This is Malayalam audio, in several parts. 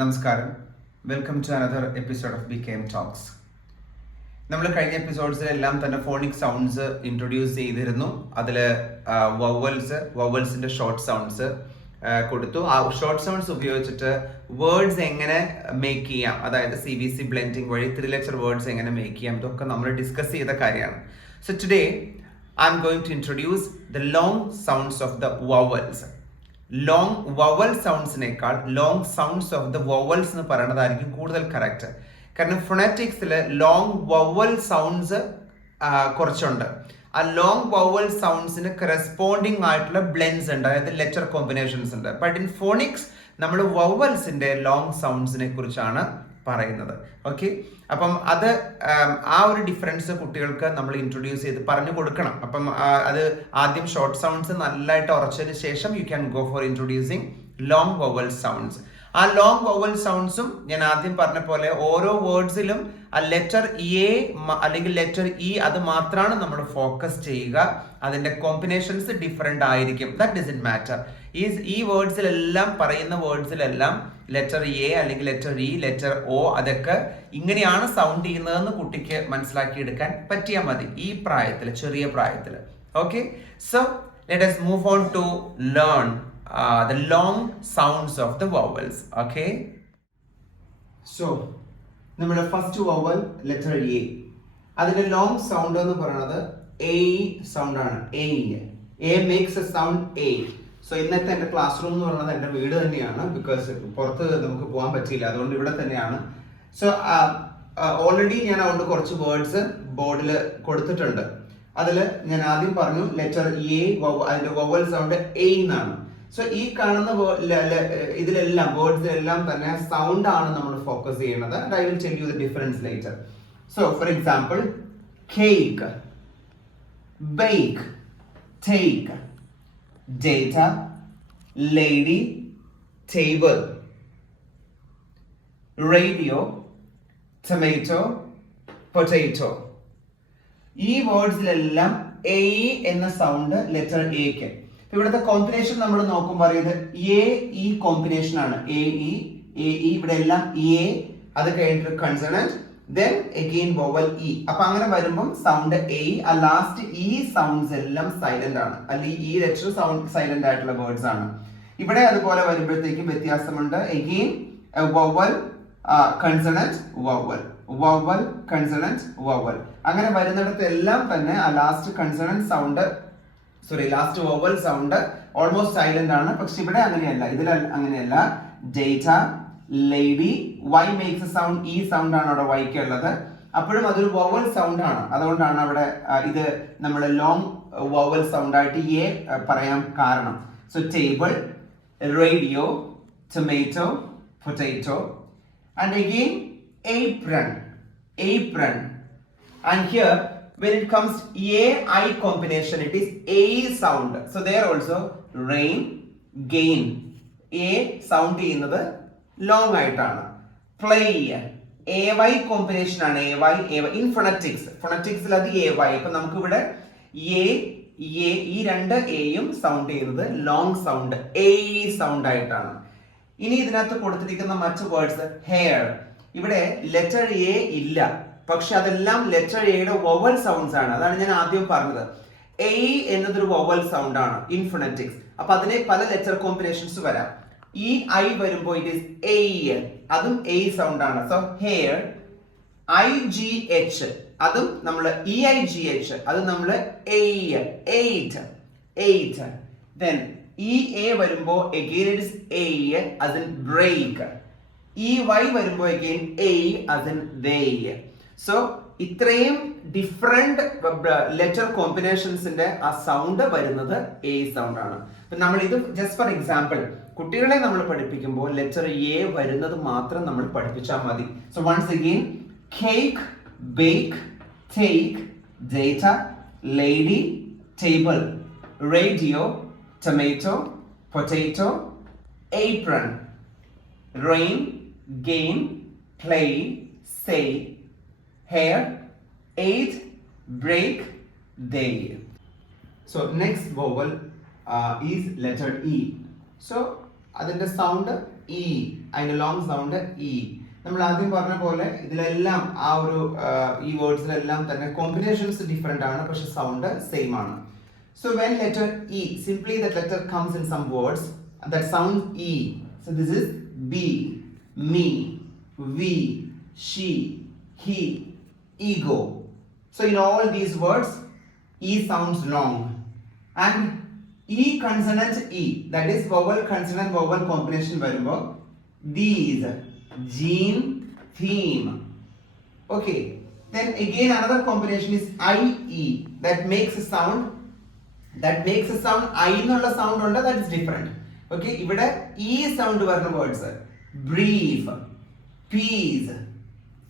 നമസ്കാരം. Welcome to another episode of ബികെയിം ടോക്സ്. നമ്മൾ കഴിഞ്ഞ എപ്പിസോഡ്സിലെല്ലാം തന്നെ ഫോണിക് സൗണ്ട്സ് ഇൻട്രൊഡ്യൂസ് ചെയ്തിരുന്നു. അതിൽ വവൽസിൻ്റെ ഷോർട്ട് സൗണ്ട്സ് കൊടുത്തു. ആ ഷോർട്ട് സൗണ്ട്സ് ഉപയോഗിച്ചിട്ട് വേർഡ്സ് എങ്ങനെ മേക്ക് ചെയ്യാം, അതായത് CBC ബ്ലെൻഡിങ് വഴി 3 ലെറ്റർ വേർഡ്സ് എങ്ങനെ മേക്ക് ചെയ്യാം, ഇതൊക്കെ നമ്മൾ ഡിസ്കസ് ചെയ്ത കാര്യമാണ്. So today I am going to introduce the long sounds of the vowels. Long vowel സൗണ്ട്സിനേക്കാൾ long sounds of the vowels എന്ന് പറയുന്നതായിരിക്കും കൂടുതൽ കറക്റ്റ്. കാരണം ഫൊണാറ്റിക്സിൽ ലോങ് വവൽ സൗണ്ട്സ് കുറച്ചുണ്ട്. ആ ലോങ് വവൽ സൗണ്ട്സിന് കറസ്പോണ്ടിങ് ആയിട്ടുള്ള ബ്ലെൻഡ്സ് ഉണ്ട്, അതായത് ലെറ്റർ കോമ്പിനേഷൻസ് ഉണ്ട്. ബട്ട് ഇൻ ഫോണിക്സ് നമ്മൾ വവൽസിന്റെ ലോങ് സൗണ്ട്സിനെ കുറിച്ചാണ് പറയുന്നത്. ഓക്കെ, അപ്പം അത് ആ ഒരു ഡിഫറൻസ് കുട്ടികൾക്ക് നമ്മൾ ഇൻട്രൊഡ്യൂസ് ചെയ്ത് പറഞ്ഞു കൊടുക്കണം. അപ്പം അത് ആദ്യം ഷോർട്ട് സൗണ്ട്സ് നല്ലതായിട്ട് ഉറച്ചതിന് ശേഷം you can go for introducing long vowel sounds. ആ ലോങ് വവൽ സൗണ്ട്സും ഞാൻ ആദ്യം പറഞ്ഞ പോലെ ഓരോ വേർഡ്സിലും ആ ലെറ്റർ എ അല്ലെങ്കിൽ ലെറ്റർ ഇ അത് മാത്രമാണ് നമ്മൾ ഫോക്കസ് ചെയ്യുക. അതിന്റെ കോമ്പിനേഷൻസ് ഡിഫറെന്റ് ആയിരിക്കും. That doesn't matter. ഈ വേർഡ്സിലെല്ലാം പറയുന്ന വേർഡ്സിലെല്ലാം ലെറ്റർ എ അല്ലെങ്കിൽ ലെറ്റർ ഇ, ലെറ്റർ ഒ അതൊക്കെ ഇങ്ങനെയാണ് സൗണ്ട് ചെയ്യുന്നതെന്ന് കുട്ടിക്ക് മനസ്സിലാക്കിയെടുക്കാൻ പറ്റിയാൽ മതി ഈ പ്രായത്തിൽ, ചെറിയ പ്രായത്തിൽ. Okay, so let us move on to learn the long sounds of the vowels. Okay, so നമ്മുടെ ഫസ്റ്റ് വവൽ ലെറ്റർ എ. അതിന്റെ ലോങ് സൗണ്ട് എന്ന് പറയുന്നത് എ സൗണ്ട് ആണ്. A makes A sound A. So ഇന്നത്തെ എൻ്റെ ക്ലാസ് റൂം എന്ന് പറയുന്നത് എൻ്റെ വീട് തന്നെയാണ്. ബിക്കോസ് പുറത്ത് നമുക്ക് പോകാൻ പറ്റിയില്ല, അതുകൊണ്ട് ഇവിടെ തന്നെയാണ്. സോ ഓൾറെഡി ഞാൻ അതുകൊണ്ട് കുറച്ച് വേർഡ്സ് ബോർഡിൽ കൊടുത്തിട്ടുണ്ട്. അതിൽ ഞാൻ ആദ്യം പറഞ്ഞു ലെറ്റർ എ, അതിന്റെ വവൽ സൗണ്ട് എ എന്നാണ്. സോ ഈ കാണുന്ന ഇതിലെല്ലാം വേർഡ്സിലെല്ലാം തന്നെ സൗണ്ട് ആണ് നമ്മൾ ഫോക്കസ് ചെയ്യുന്നത്. I will tell you the difference later. So for example, cake, bake, take, data, lady, table, radio, tomato, potato. ഈ വേർഡ്സിലെല്ലാം എ എന്ന സൗണ്ട് ലെറ്റർ എക്ക്. ഇവിടുത്തെ കോമ്പിനേഷൻ നമ്മൾ നോക്കുമ്പോൾ ഇത് എ ഇ കോമ്പിനേഷൻ ആണ്. എ ഇ ഇവിടെ എല്ലാം എ, അത് കഴിഞ്ഞിട്ട് consonant, then again vowel e. അപ്പൊ അങ്ങനെ വരുമ്പോൾ സൗണ്ട് എ, ആ ലാസ്റ്റ് ഇ സൗണ്ട്സ് എല്ലാം സൈലന്റ് ആണ്, അല്ലെങ്കിൽ ഈ ലെറ്റർ സൗണ്ട് സൈലന്റ് ആയിട്ടുള്ള വേർഡ്സ് ആണ്. ഇവിടെ അതുപോലെ വരുമ്പോഴത്തേക്കും വ്യത്യാസമുണ്ട്. again vowel, consonant, vowel, vowel, consonant, vowel. അങ്ങനെ വരുന്നിടത്ത് എല്ലാം തന്നെ ആ last consonant sound, last vowel sound almost silent ആണ്. പക്ഷെ ഇവിടെ അങ്ങനെയല്ല, ഇതിൽ അങ്ങനെയല്ല. Data, lady, Y makes A sound, ഈ സൗണ്ട് ആണ് അവിടെ വൈക്ക് ഉള്ളത്. അപ്പോഴും അതൊരു വവൽ സൗണ്ട് ആണ്. അതുകൊണ്ടാണ് അവിടെ ഇത് നമ്മൾ ലോങ് വവൽ സൗണ്ട് ആയിട്ട് എ പറയാൻ കാരണം. So table, radio, tomato, potato, and again apron, apron. And here when it comes A-I combination, it is A sound. So there also rain, gain. A sound ചെയ്യുന്നത് ലോങ് ആയിട്ടാണ്. പ്ലേ, AY കോമ്പിനേഷൻ ആണ്. AY ഇൻ ഫൊണറ്റിക്സിൽ അത് AY. ഇപ്പൊ നമുക്ക് ഇവിടെ എ ഈ രണ്ട് എയും സൗണ്ട് ചെയ്യുന്നത് ലോങ് സൗണ്ട് എ സൗണ്ട് ആയിട്ടാണ്. ഇനി ഇതിനകത്ത് കൊടുത്തിരിക്കുന്ന മറ്റു വേർഡ്സ്, ഹെയർ. ഇവിടെ ലെറ്റർ എ ഇല്ല, പക്ഷെ അതെല്ലാം ലെറ്റർ എയുടെ വവൽ സൗണ്ട്സ് ആണ്. അതാണ് ഞാൻ ആദ്യം പറഞ്ഞത്. എ എന്നതൊരു വവൽ സൗണ്ട് ആണ് ഇൻ ഫൊണറ്റിക്സ്. അപ്പൊ അതിനെ പല ലെറ്റർ കോമ്പിനേഷൻസ് വരാം. ഈ ഐ വരുമ്പോൾ ഇറ്റ് ഈസ് എ, അതും എ സൗണ്ട് ആണ്. സോ ഹെയർ, IGH, അതും നമ്മൾ EIGH, അത് നമ്മൾ എയ്റ്റ്. ദെൻ EA വരുമ്പോൾ again it is A as in break. EY വരുമ്പോൾ again A as in they. So ഇത്രയും ഡിഫറെന്റ് ലെറ്റർ കോമ്പിനേഷൻസിന്റെ ആ സൗണ്ട് വരുന്നത് എ സൗണ്ട് ആണ്. നമ്മൾ ഇത് ജസ്റ്റ് ഫോർ എക്സാമ്പിൾ കുട്ടികളെ നമ്മൾ പഠിപ്പിക്കുമ്പോൾ ലെറ്റർ എ വരുന്നത് മാത്രം നമ്മൾ പഠിപ്പിച്ചാൽ മതി. So once again, cake, bake, take, data, lady, table, radio, tomato, potato, apron, rain, gain, play, say, hair, ate, break, they. So next vowel is letter E. So അതിന്റെ സൗണ്ട് E. അതിന്റെ ലോങ് സൗണ്ട് ഇ. നമ്മൾ ആദ്യം പറഞ്ഞ പോലെ ഇതിലെല്ലാം ആ ഒരു ഈ വേർഡ്സിലെല്ലാം തന്നെ കോമ്പിനേഷൻസ് ഡിഫറെന്റ് ആണ്, പക്ഷെ സൗണ്ട് സെയിം ആണ്. So when letter E, simply that letter comes in some words that sound E. So this is B, me, we, she, he, ego. So in all these words, E sounds long. And E consonant E, that is vowel consonant vowel combination varumbo these, gene, theme. Okay. Then again another combination is IE, that makes a sound I എന്നുള്ള സൗണ്ട് ഉണ്ട്, that is different. Okay, ഇവിടെ E sound വരുന്ന words brief, peace,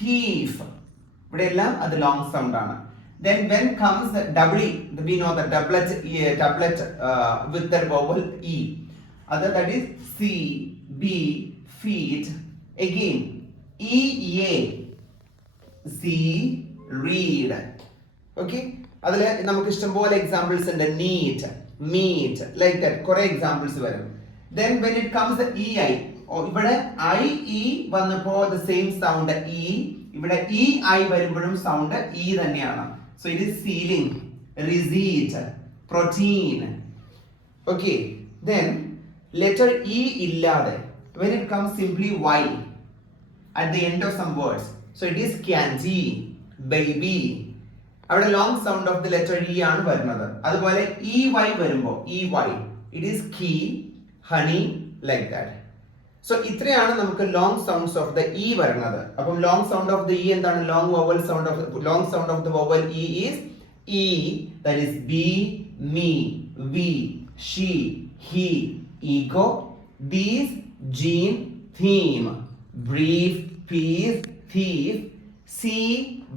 thief, ഇവിടെ എല്ലാം അത് long sound ആണ്. Then when comes the double E, we know the doublet with the vowel E, other that is C, B, feet. Again E, A, see, read. Okay, അതില് നമുക്ക് ഇഷ്ടംപോലെ എക്സാമ്പിൾസ് ഉണ്ട്. നീറ്റ്, മീറ്റ്, ലൈക്ക് ദാറ്റ് കുറെ എക്സാമ്പിൾസ് വരും. Then when it comes the EI, ഇവിടെ I E വന്നപ്പോ the same sound E, ഇവിടെ EI വരുമ്പോഴും സൗണ്ട് E തന്നെയാണ്. So it is ceiling, receipt, protein. Okay, then letter E ഇല്ലാതെ when it comes simply Y at the end of some words, so it is candy, baby. അവിടെ long sound of the letter E ആണ് വരുന്നത്. അതുപോലെ ഇ വൈ വരുമ്പോ E Y it is key, honey, like that. So ഇത്രയാണ് നമുക്ക് long sounds of the E വരുന്നത്. അപ്പം long sound of the E എന്താണ്? Long vowel sound of the vowel E is E, that is be, me, we, she, he, ego, these, gene, theme, brief, peace, thief, see,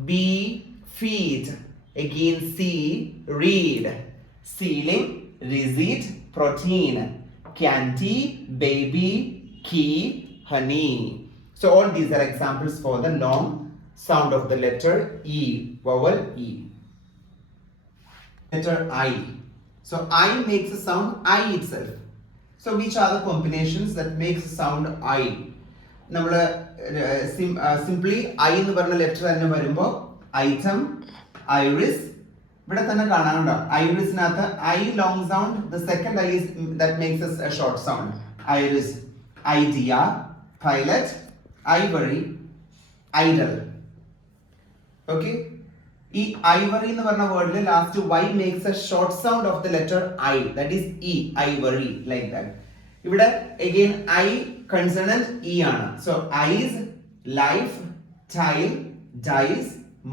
be, feet. Again see, read, ceiling, receipt, protein, candy, baby, key, honey. So all these are examples for the long sound of the letter E, vowel E. Letter I. So I makes a sound I itself. So which are the combinations that makes a sound I? നമ്മൾ സിംപ്ലി ഐ എന്ന് പറഞ്ഞ ലെറ്റർ തന്നെ വരുമ്പോൾ ഐറ്റം, ഐറിസ്, ഇവിടെ തന്നെ കാണാനുണ്ടോ ഐറിസിനകത്ത് I long sound, the second I is that makes a short sound. Iris, idea, pilot, ivory, idol. Okay, ഈ ഐവറി എന്ന് പറഞ്ഞ വേർഡിൽ last Y makes a short sound of the letter I, that is E, ivory, like that. ഇവിടെ അഗൈൻ ഐ കൺസണന്റ് ഇ ആണ്. So ice, life, tile, dice,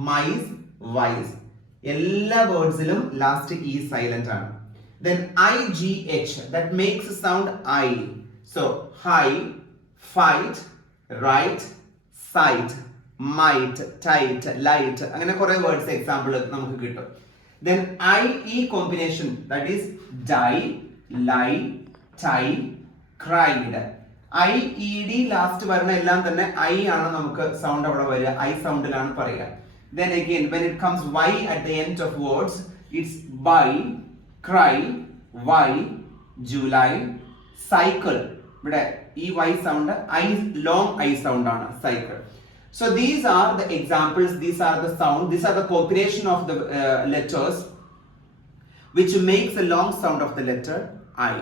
mice, wise, എല്ലാ വേർഡ്സിലും ലാസ്റ്റ് ഇ സൈലന്റ് ആണ്. Then IGH, that makes a sound I. So high, fight, right, sight, might, tight, light, അങ്ങനെ കുറെ വേർഡ്സ് എക്സാമ്പിൾ നമുക്ക് കിട്ടും. Then IE combination, that is die, lie, tie, cried. IED last വരുന്ന എല്ലാം തന്നെ ഐ ആണ് നമുക്ക് സൗണ്ട് അവിടെ വരിക, ഐ സൗണ്ടിലാണ് പറയുക. Then again when it comes Y at the end of words, it's buy, cry, why, July, cycle. ഇവിടെ ഈ Y sound I long I sound ആണ്, cycle. So these are the examples, these are the sound, these are the combination of the letters which makes a long sound of the letter I,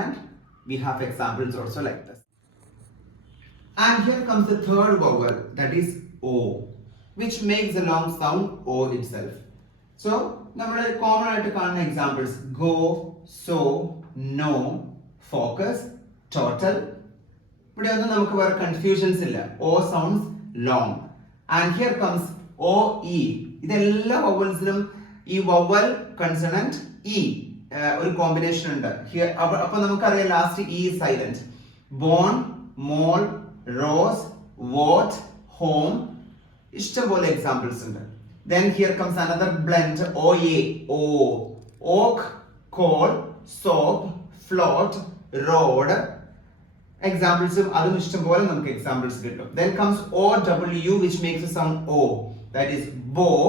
and we have examples also like this. And here comes the third vowel, that is O, which makes a long sound O itself. So നമ്മൾ കോമൺ ആയിട്ട് കാണുന്ന examples go, so, no, focus, total. ഇവിടെ ഒന്നും നമുക്ക് വേറെ കൺഫ്യൂഷൻസ് ഇല്ല. O sounds long. And here comes OE. ഇതെല്ലാ വവൽസിലും ഈ വവൽ കൺസണന്റ് ഇ ഒരു കോമ്പിനേഷൻ ഉണ്ട്. അപ്പൊ നമുക്കറിയാം ലാസ്റ്റ് ഇ സൈലന്റ്. ബോൺ, മോൾ, റോസ്, വോട്ട്, ഹോം, ഇഷ്ടംപോലെ എക്സാമ്പിൾസ് ഉണ്ട്. Then here comes another blend, OA, O, oak, coal, soap, float, road. എക്സാമ്പിൾസും അതും ഇഷ്ടംപോലെ നമുക്ക് എക്സാമ്പിൾസ് കിട്ടും. Then comes OW, which makes a sound O, that is bow,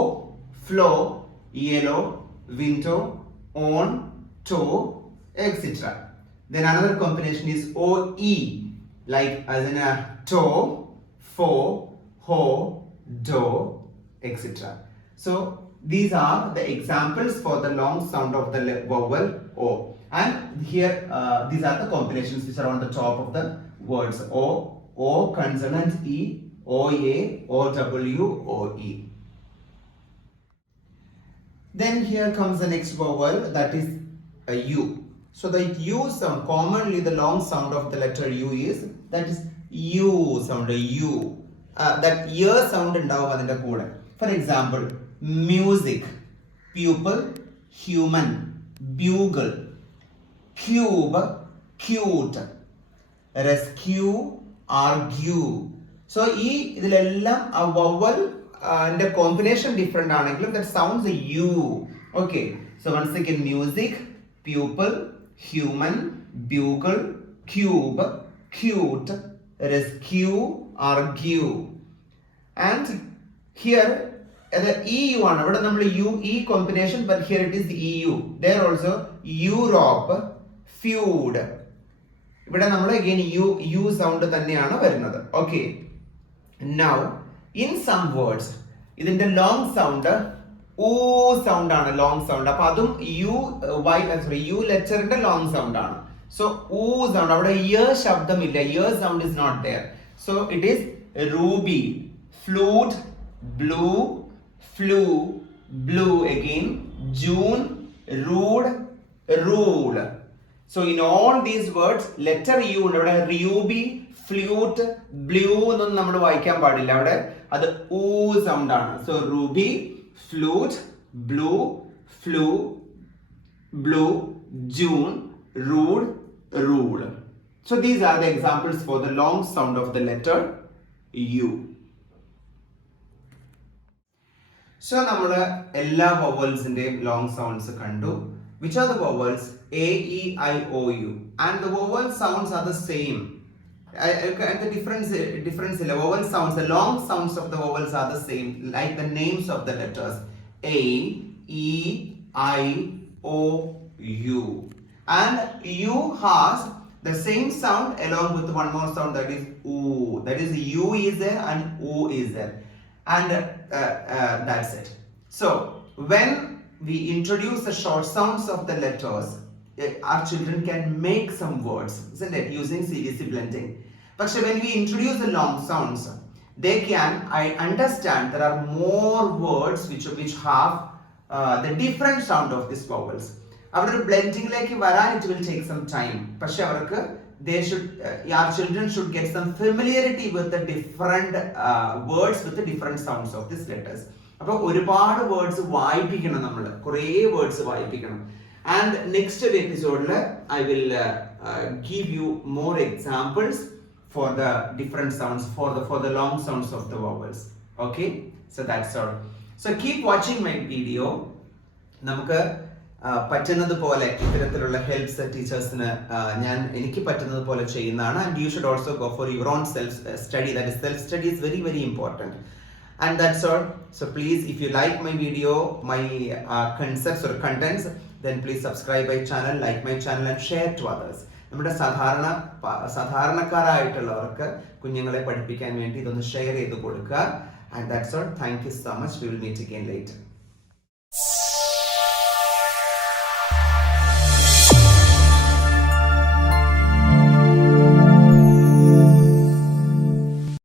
flow, yellow, window, on, toe, etc. Then another combination is OE, like as in a to, fo, ho, do, etc. So these are the examples for the long sound of the vowel O. And here these are the combinations which are on the top of the words O, O consonant E, O A, O W, O E. Then here comes the next vowel, that is a U. So the U sound, commonly the long sound of the letter U is, that is U sound, U. That ear sound ഉണ്ടാവും അതിന്റെ കൂടെ. For example, music, pupil, human, bugle, cube, cute, rescue, argue. So ഇതിലെല്ലാം ആ vowel and the combination different ആണെങ്കിലും that sounds a U. Okay, so once again, music, pupil, human, bugle, cube, cute, rescue, argue. And here the EU ആണ് ഇവിടെ നമ്മൾ U E combination, but here it is EU. There also Europe, feud. ഇവിടെ നമ്മൾ again U sound തന്നെയാണ് വരുന്നത്. Okay, now in some words ഇതിന്റെ long sound O sound ആണ്, long sound. അപ്പോൾ അതും U ലെറ്ററിന്റെ long sound ആണ്. So O sound, അവിടെ ear ശബ്ദമില്ല, ear sound is not there. So it is ruby, flute, blue, flew, blue again, June, rude, rule. So in all these words letter U ഉണ്ട്. അവിടെ ruby, flute, blue എന്നൊന്നും നമ്മൾ വായിക്കാൻ പാടില്ല, അവിടെ അത് O sound ആണ്. So ruby, flute, blue, flew, blue, June, rude, rule. So these are the examples for the long sound of the letter U. So നമ്മൾ എല്ലാ vowelsന്റെയും long sounds കണ്ടു. Which are the vowels? A, E, I, O, U. And the vowel sounds are the same. And the difference in the vowel sounds, the long sounds of the vowels are the same, like the names of the letters A, E, I, O, U. And U has the same sound along with one more sound, that is U. That is U is there and U is there. And that's it. So when we introduce the short sounds of the letters, our children can make some words, isn't it, using CVC blending. But when we introduce the long sounds, they can understand there are more words which have the different sound of these vowels. Our blending like varan, it will take some time. പക്ഷേ അവർക്ക് they should our children should get some familiarity with the different words with the different sounds of these letters. അപ്പോൾ ഒരുപാട് വേർഡ്സ് വായിപ്പിക്കണം, നമ്മൾ കുറേ words വായിപ്പിക്കണം. And next episode I will give you more examples for the different sounds, for the long sounds of the vowels. Okay, so that's all. So keep watching my video. നമുക്ക് പറ്റുന്നത് പോലെ ഇത്തരത്തിലുള്ള ഹെൽപ്സ് ടീച്ചേഴ്സിന് എനിക്ക് പറ്റുന്നത് പോലെ ചെയ്യുന്നതാണ്. And you should also go for your own self study. That is self study is very very important. And that's all. So please, if you like my video, my concepts or contents, then please subscribe my channel, like my channel and share to others. നമ്മുടെ സാധാരണക്കാരായിട്ടുള്ളവർക്ക് കുഞ്ഞുങ്ങളെ പഠിപ്പിക്കാൻ വേണ്ടി ഇതൊന്ന് ഷെയർ ചെയ്ത് കൊടുക്കുക. And that's all. Thank you so much. We will meet again later.